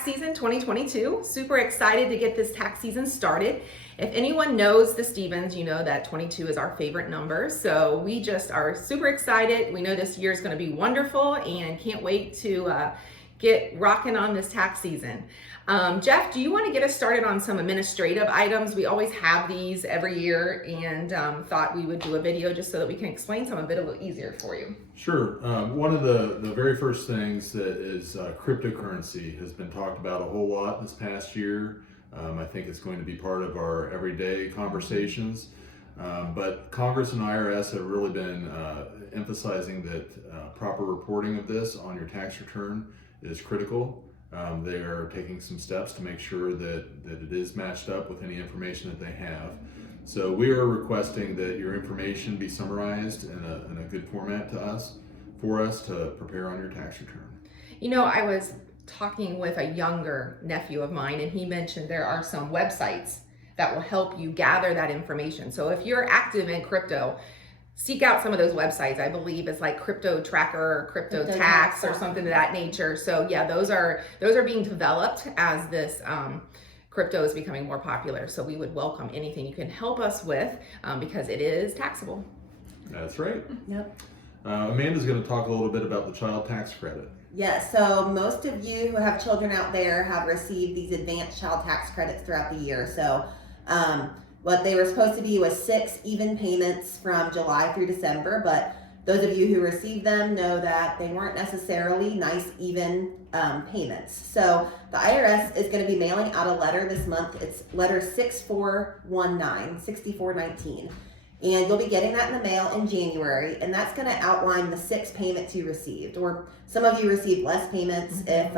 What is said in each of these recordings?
tax season 2022. Super excited to get this tax season started. If anyone knows the Stevens, you know that 22 is our favorite number. So we just are super excited. We know this year is going to be wonderful and can't wait to get rocking on this tax season. Jeff, do you want to get us started on some administrative items? We always have these every year, and thought we would do a video just so that we can explain some a bit easier for you. Sure. One of the very first things that is cryptocurrency has been talked about a whole lot this past year. I think it's going to be part of our everyday conversations. But Congress and IRS have really been emphasizing that proper reporting of this on your tax return is critical. They are taking some steps to make sure that it is matched up with any information that they have. So we are requesting that your information be summarized in a good format for us to prepare on your tax return. You know, I was talking with a younger nephew of mine, and he mentioned there are some websites that will help you gather that information. So if you're active in crypto, seek out some of those websites. I believe it's like Crypto Tracker or Crypto Tax or something of that nature. So yeah, those are being developed as this crypto is becoming more popular. So we would welcome anything you can help us with because it is taxable. That's right. Yep. Amanda's going to talk a little bit about the child tax credit. Yes, so most of you who have children out there have received these advanced child tax credits throughout the year. So what they were supposed to be was 6 even payments from July through December, but those of you who received them know that they weren't necessarily nice even payments. So the IRS is going to be mailing out a letter this month. It's letter 6419. And you'll be getting that in the mail in January, and that's going to outline the 6 payments you received. Or some of you received less payments if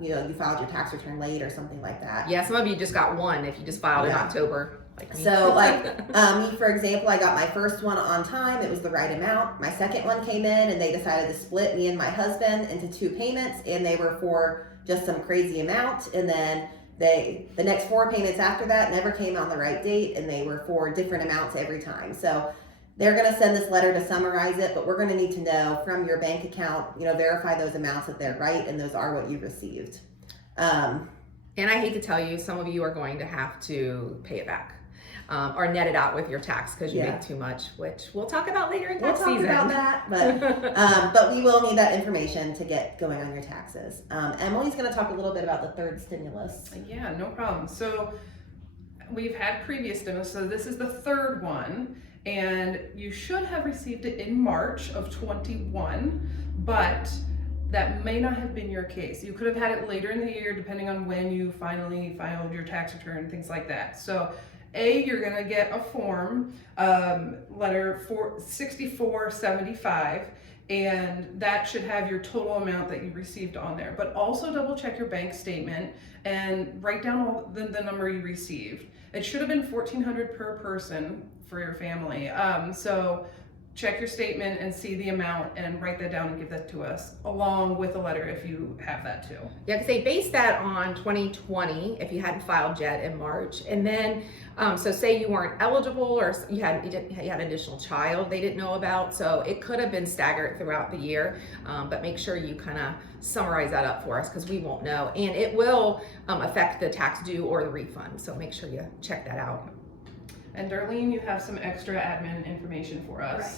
you filed your tax return late or something like that. Yeah, some of you just got one if you just filed in October. Like me. So me, for example, I got my first one on time. It was the right amount. My second one came in, and they decided to split me and my husband into 2 payments, and they were for just some crazy amount. And then the next 4 payments after that never came on the right date, and they were for different amounts every time. So they're going to send this letter to summarize it, but we're going to need to know from your bank account, verify those amounts that they're right and those are what you received. And I hate to tell you, some of you are going to have to pay it back. Or net it out with your tax because you make too much, which we'll talk about later in tax season. We'll talk about that, but we will need that information to get going on your taxes. Emily's going to talk a little bit about the third stimulus. Yeah, no problem. So we've had previous stimulus, so this is the third one, and you should have received it in March of 21, but that may not have been your case. You could have had it later in the year depending on when you finally filed your tax return, things like that. So you're gonna get a form, letter 6475, and that should have your total amount that you received on there. But also double check your bank statement and write down all the number you received. It should have been $1,400 per person for your family. So check your statement and see the amount and write that down and give that to us along with a letter if you have that too. Yeah, because they based that on 2020 if you hadn't filed yet in March, and then so say you weren't eligible or you had an additional child they didn't know about, so it could have been staggered throughout the year, but make sure you kind of summarize that up for us because we won't know, and it will affect the tax due or the refund, so make sure you check that out. And Darlene, you have some extra admin information for us. Right.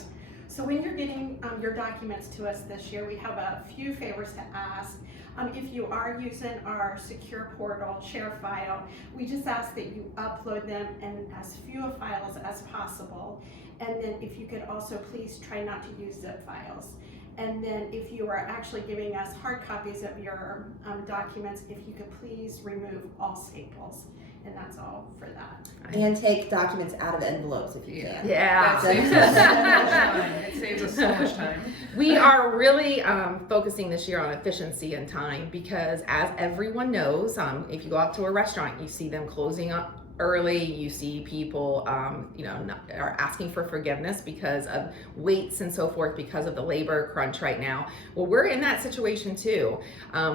So when you're getting your documents to us this year, we have a few favors to ask. If you are using our secure portal ShareFile, we just ask that you upload them in as few files as possible. And then if you could also please try not to use zip files. And then if you are actually giving us hard copies of your documents, if you could please remove all staples. And that's all for that. And take documents out of envelopes if you can. Yeah. That saves us so much time. It saves us so much time. We are really focusing this year on efficiency and time because, as everyone knows, if you go out to a restaurant, you see them closing up early. You see people, are asking for forgiveness because of waits and so forth because of the labor crunch right now. Well, we're in that situation too.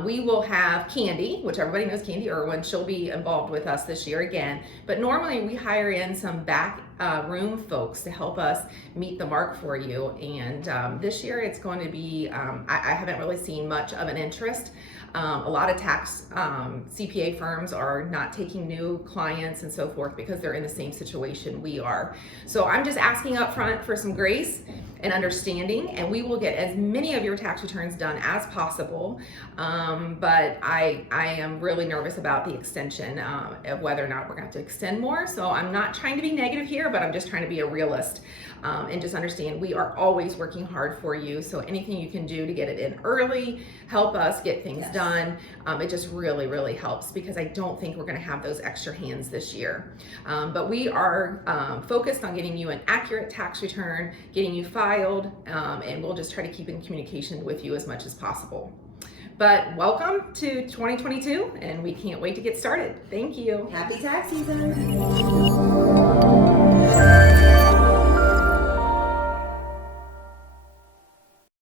We will have Candy, which everybody knows Candy Irwin. She'll be involved with us this year again. But normally we hire in some back room folks to help us meet the mark for you. And this year it's going to be, I haven't really seen much of an interest. A lot of tax CPA firms are not taking new clients and so forth because they're in the same situation we are. So I'm just asking up front for some grace and understanding, and we will get as many of your tax returns done as possible. But I am really nervous about the extension of whether or not we're going to have to extend more. So I'm not trying to be negative here, but I'm just trying to be a realist and just understand we are always working hard for you. So anything you can do to get it in early, help us get things done. It just really, really helps, because I don't think we're going to have those extra hands this year. But we are focused on getting you an accurate tax return, getting you filed, and we'll just try to keep in communication with you as much as possible. But welcome to 2022, and we can't wait to get started. Thank you. Happy tax season.